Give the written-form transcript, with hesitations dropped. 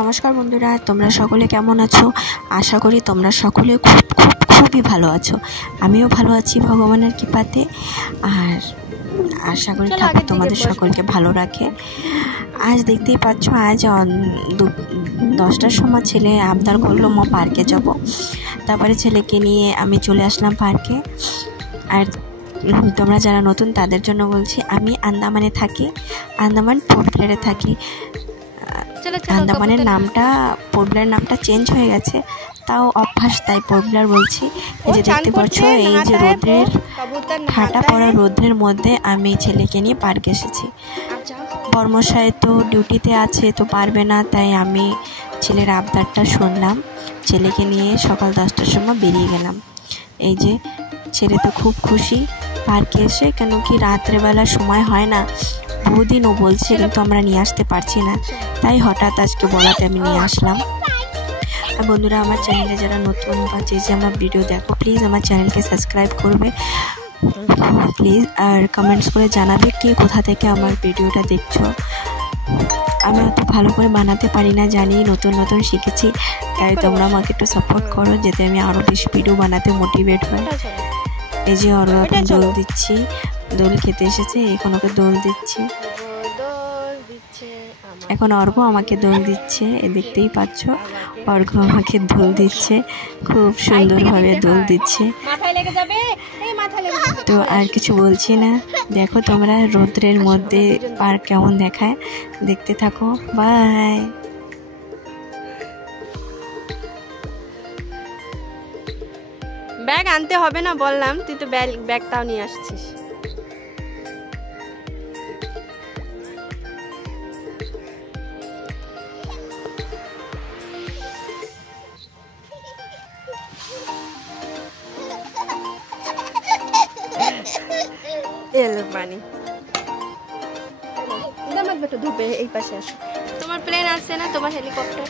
নমস্কার বন্ধুরা, তোমরা সকলে কেমন আছো? আশা করি তোমরা সকলে খুবই ভালো আছো। আমিও ভালো আছি ভগবানের কৃপাতে। আর আশা করি ঠাকুর তোমাদের সকলকে ভালো রাখে। আজ দেখতেই পাচ্ছ, আজ 10টার সময় ছেলে আবদার করলো মা পার্কে যাব। তারপরে ছেলেকে নিয়ে আমি চলে আসলাম পার্কে। আর তোমরা যারা নতুন তাদের জন্য বলছি, আমি আন্দামানে থাকি, আন্দামান পোর্ট ব্লেয়ারে থাকি। আন্দামানের পোর্ট ব্লেয়ার নামটা চেঞ্জ হয়ে গেছে, তাও অভ্যাস, তাই পোর্ট ব্লেয়ার বলছি। এই যে দেখতে পাচ্ছ, এই যে রোদ্রের ঠাটা পড়া রোদ্রের মধ্যে আমি ছেলেকে নিয়ে পার্কে এসেছি। বর্মশাই তো ডিউটিতে আছে, তো পারবে না, তাই আমি ছেলের আবদারটা শুনলাম। ছেলেকে নিয়ে সকাল 10টার সময় বেরিয়ে গেলাম। এই যে ছেলে তো খুব খুশি পার্কে এসে, কেন কি রাত্রেবেলা সময় হয় না। বহুদিন ও বলছে, কিন্তু আমরা নিয়ে আসতে পারছি না, তাই হঠাৎ আজকে বলাতে আমি নিয়ে আসলাম। আর বন্ধুরা, আমার চ্যানেলে যারা নতুন বা যে আমার ভিডিও দেখো, প্লিজ আমার চ্যানেলকে সাবস্ক্রাইব করবে প্লিজ। আর কমেন্টস করে জানাবে কি কোথা থেকে আমার ভিডিওটা দেখছো। আমি অত ভালো করে বানাতে পারি না, জানি, নতুন শিখেছি, তাই তোমরা আমাকে একটু সাপোর্ট করো, যাতে আমি আরও বেশি ভিডিও বানাতে মোটিভেট হয়। এই যে অর্ঘ এখন দোল দিচ্ছি, দোল খেতে এসেছে, এখন ওকে দোল দিচ্ছি। এখন অর্ঘ আমাকে দোল দিচ্ছে, দেখতেই পাচ্ছ, অর্ঘ আমাকে দোল দিচ্ছে, খুব সুন্দরভাবে দোল দিচ্ছে। তো আর কিছু বলছি না, দেখো তোমরা রোদ্রের মধ্যে পার্ক কেমন দেখায়, দেখতে থাকো। বাই। ব্যাগ আনতে হবে না বললাম, তুই তো ব্যাগটাও নিয়ে আসছিস। এলো পানি, ধুবে, এই পাশে আসো। তোমার প্লেন আসছে না, তোমার হেলিকপ্টার।